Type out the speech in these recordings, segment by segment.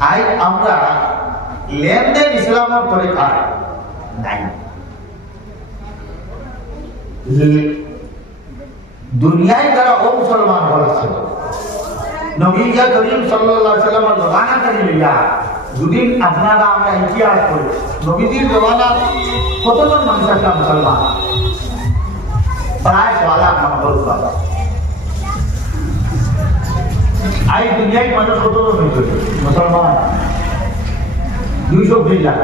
I, আমরা লেনদেন ইসলামের তরিকা নাই। দুনিয়ায় যারা ও মুসলমান হয়েছে নবীজা করিম সাল্লাল্লাহু সাল্লামের জমানা লিয়া যদি আপনারা আমরা ইতিহাস করি নবীজির জমানা কতজন মানুষ একটা মুসলমান? প্রায় সোয়া মানুষ বাবা আই দুনিয়ায় মানুষ কতজন হয়েছে মুসলমান দুইশো কুড়ি লাখ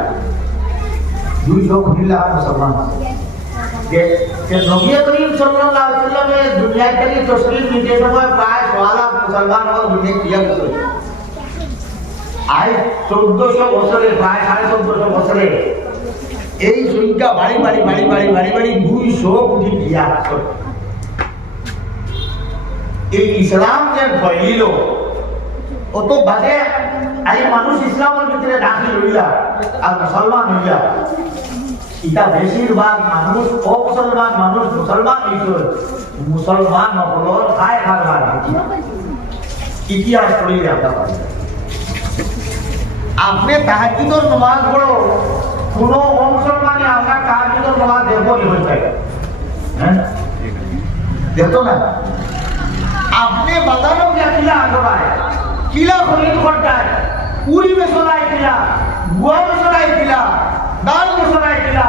দুইশো কুড়ি লাখ মুসলমান যে যে নবী করিম সাল্লাল্লাহু আলাইহি ওয়াসাল্লামের দুনিয়ায় থেকে তসলিম নিতে সময় প্রায় সোয়া লাখ মুসলমান হওয়ার দুনিয়া ক্রিয়া করছে আজ চোদ্দশো বছরে প্রায় সাড়ে চোদ্দশো বছরে এই সংখ্যা বাড়ি বাড়ি বাড়ি বাড়ি বাড়ি বাড়ি দুইশো কোটি ক্রিয়া আছে এই ইসলাম যে ফেলিল অত বাজে। আজ মানুষ ইসলামের ভিতরে দাখিল হইলা আর মুসলমান হইলা এটা বেশিরভাগ মানুষ অমুসলমান মানুষ মুসলমান হইছিল মুসলমান নকলর খায় খাবার ইতিহাস পড়িলে আপনার আপনি তাহাজুদর নমাজ পড়ো, কোনো অমুসলমানে আমরা তাহাজুদর নমাজ দেখব নি হয়ে থাকে হ্যাঁ? দেখতো না। আপনি বাজারও গিয়া কিলা আগবায় কিলা খরিদ করতায় পুরি বেসনায় কিলা গুয়া বেসনায় কিলা ডাল বেসনায় কিলা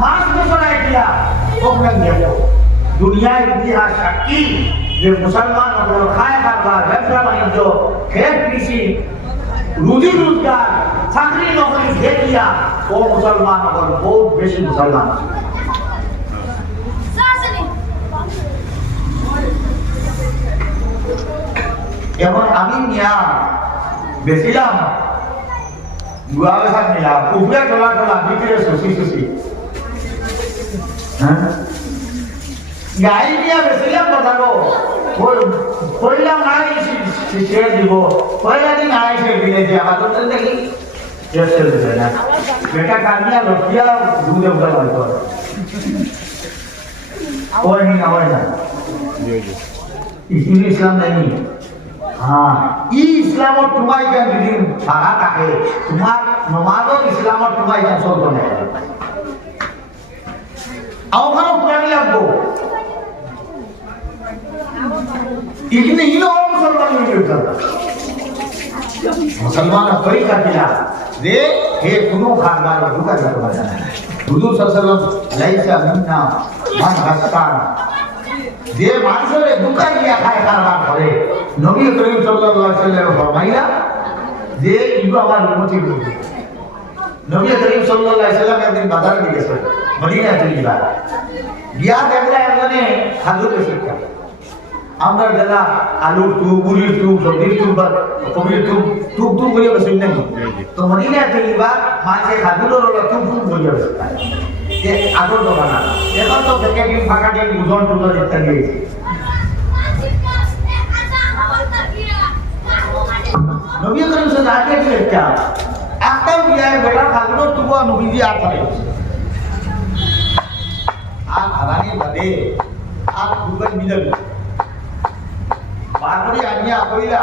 মাছ বেসনায় কিলা ওখানে গিয়া দুনিয়ার ইতিহাস সাক্ষী যে মুসলমান হলো খায় খাবার ব্যবসা বাণিজ্য, খেত কৃষি, রুজি রোজগার, চাকরি নকরি দিয়া ও মুসলমান হল বহুত বেশি মুসলমান আছে। এখন আমি নিয়া বেছিলাম গুয়া বেসাত নিলাম উপরে ঠোলা ঠোলা ভিতরে শুষি শুষি গাই নিয়া বেছিলাম কথাটো। কইলা নাই সে দিব। কইলা দিন নাই সে দিলে যে আমার তো দেখি। বেটা কান্দিয়া লক্ষিয়া দুধে উঠা গল্প ওই না ওই না? ইসলাম নেই হ্যাঁ। ই ইসলামত তোমার এটা দুদিন ভাড়া থাকে। তোমার নমাজত ইসলামত তোমার এটা চলব না? আহ্বানও প্রাণী লাগবো। এখানে হিন মুসলমান মুসলমান কই কাটিলা যে হে কোনো খানদান ঢুকা যেতে না। হুজুর সাল্লাল্লাহু আলাইহি ওয়াসাল্লাম, লাইসা মিন্না মান হাসান। যে মানুষের দুঃখা গিয়া খায় কারবার করে নবী করিম ওয়াসাল্লাম ফরমাইলা, যে ইগো আমার উন্নতি করবে। নবী করিম ওয়াসাল্লাম একদিন বাজারে গিয়েছে মদিনা চলিবা গিয়া দেখলা একজনে খাজুরের শিক্ষা। আমরা গেলা আলুর টুক মুড়ির টুক সবজির বা কবির টুক টুক টুক বলে বসে নাকি তো মদিনা চলিবা মাঝে খাজুরের হলো টুক টুক বলে বসে যে আগর দোকান এখন তো প্যাকেটিং ফাঁকাটিং ওজন টুজন ইত্যাদি নবী করিম সে রাখে কি একটা একটাও বিয়ায় বেটা খাজুর টুকু নবীজি আর থাকে আর হারানি বাদে, আর দুবার মিলে বারবারই আনিয়া কইলা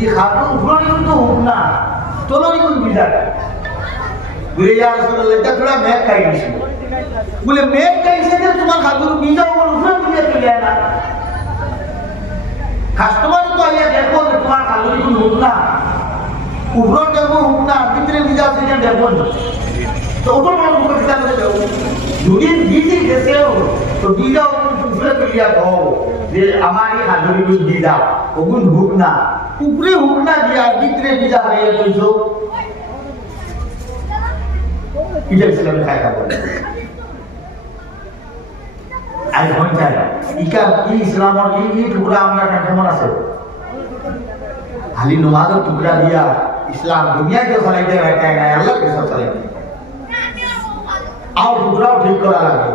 ই খাতুন ফুলনি কিন্তু হুক না, তোলনি কিন্তু বিজা বলে ইয়া রাসূলুল্লাহ এটা থোড়া মেঘ খাই গেছে বলে, মেঘ খাইছে যে তোমার খাতুন বিজা ওর উপরে দিয়ে চলে না কাস্টমার তো আইয়া দেখো যে তোমার খাতুন কিন্তু হুক না। উপরে দেখো হুক না, ভিতরে বিজা যে দেখো তো ওটা বড় মুখে কিতা করে দেও যদি বিজি গেছেও তো বিজা উপরে তুলিয়া দাও যে, আমার এই কিন্তু বিজা ওগুন হুক না। উপরে হুক না দিয়া, ভিতরে বিজা হয়ে কইছো খায় খাব। আজ পঞ্চায় ইকা, ই ইসলামর, ই ই টুকরা আমরা কেমন আছে? খালি নমাজের টুকরা দিয়া ইসলাম দুনিয়া কেউ চালাইতে রাখতে না আল্লাহ কে সব চালাইতে আও টুকরাও ঠিক করা লাগবে।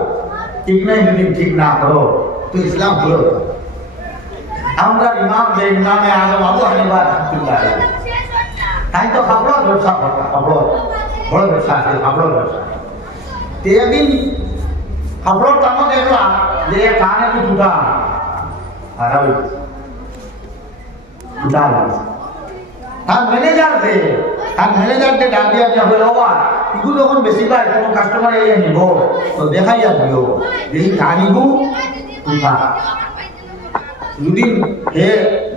ঠিক নাই, যদি ঠিক না করো, তো ইসলাম না। আমরা ইমাম যে ইমামে আজম আবু হানিফা রাহমাতুল্লাহ তাই তো কাপড় ব্যবসা করতো কাপড় বড় ব্যবসা আছে কাপড় ব্যবসা তে একদিন টানো দেখলাম যে কান একটু দুটা হয়েছে তার ম্যানেজার দে তার ম্যানেজারকে ডাক দিয়া দিয়া বলে বাবা ইগু যখন বেশি পায় কোনো কাস্টমার এলে নিব। তো দেখাইয়া দিও যে এই কাহিনীগু টুটা যদি হে,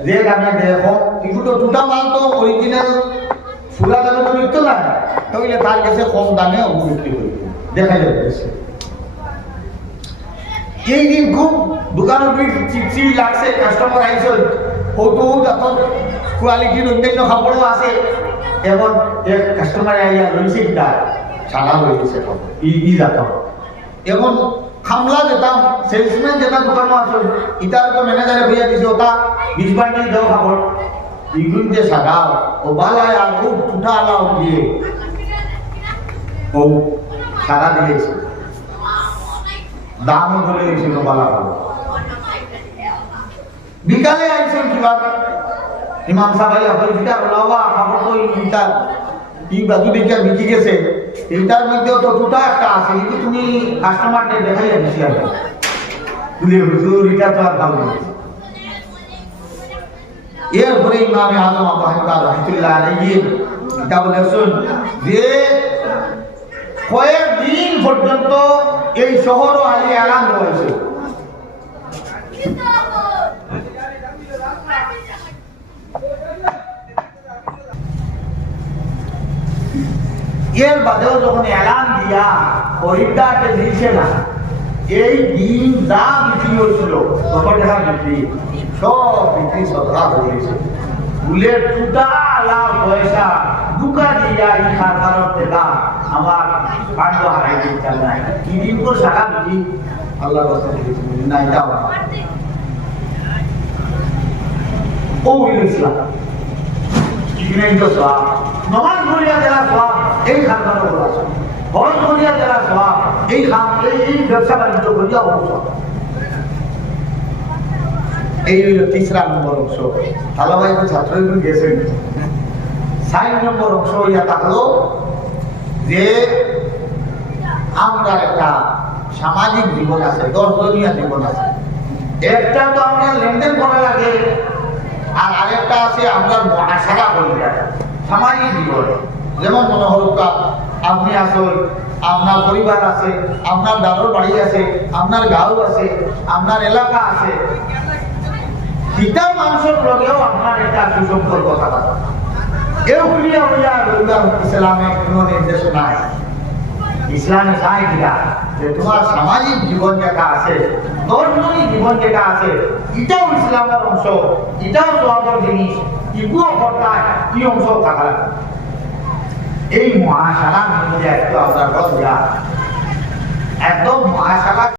যে দামে দেখো ইগু তো টুটা মাল তো অরিজিনাল ফুলা দামে তো বিকতো না তাহলে তার কাছে কম দামে ওগু বিক্রি করি দেখাইয়া দিয়েছে এই দিন খুব দোকানের চিপচি লাগছে কাস্টমার আইছে হয়তো যত কোয়ালিটির অন্যান্য কাপড়ও আছে। এখন এক কাস্টমার আইয়া রয়েছে এটা সাদা হয়ে ই ই জাত এখন খামলা যেতাম সেলসম্যান যেটা দোকানও আছে ইটার তো ম্যানেজারে হইয়া দিছে, ওটা বিশ বান্ডিল দাও কাপড়। ইগুন যে সাদা ও বালায় আর খুব টুটা আলাও দিয়ে। ও সাদা দিয়েছে। দামও ধরে গেছিল বলা হলো। বিকালে আইসেন কিবা ইমাম সাহেব আপনার বিটা বলাবা খবর তো ইটার ই বাজু দেখে বিকি গেছে, এইটার মধ্যেও তো দুটা একটা আছে, কিন্তু তুমি কাস্টমারকে দেখাই দিছি আমি তুলে হুজুর, এটা তো আর ভালো না এরপরে ইমামে আজম আবু হানিফা রহমতুল্লাহ আলাইহি, এটা বলেছেন যে কয়েকদিন পর্যন্ত এই শহর ও আলী এলান রয়েছে। এর বাদেও যখন এলান দিয়া খরিদ্দারকে দিয়েছে না, এই দিন যা বিক্রি হয়েছিল টাকা বিক্রি, সব বিক্রি সদরা হয়ে গেছে বুলেট টুটা লাভ, পয়সা আমার দিতে নাই। তো সারা বিক্রি আল্লাহ কথা দিয়েছে না ও ইসলাম। ইংরেজ সব নমান করিয়া জেলা সব এই করিয়া জেলা সব এই খান ব্যবসা বাণিজ্য এই তিসরা নম্বর অংশ তালাবাই ছাত্র গেছেন ষাট নম্বর অংশ হইয়া থাকল যে আমরা একটা সামাজিক জীবন আছে, দর্শনীয় জীবন আছে। একটা তো আমরা লেনদেন করা লাগে, আর আরেকটা আছে আমরা মহাসারা করি সামাজিক জীবন। যেমন মনে হল আপনি আসল, আপনার পরিবার আছে, আপনার দাদর বাড়ি আছে, আপনার গাঁও আছে, আপনার এলাকা আছে। শীতার মানুষের লগেও আপনার একটা সুসম্পর্ক থাকা কেউ ক্রিয়া যেটা আছে এটাও ইসলামের অংশ, এটাও জিনিস ইগুও কর্তায় কি অংশ থাকা এই মহাসারা মধ্যে একটু একদম মহাসারা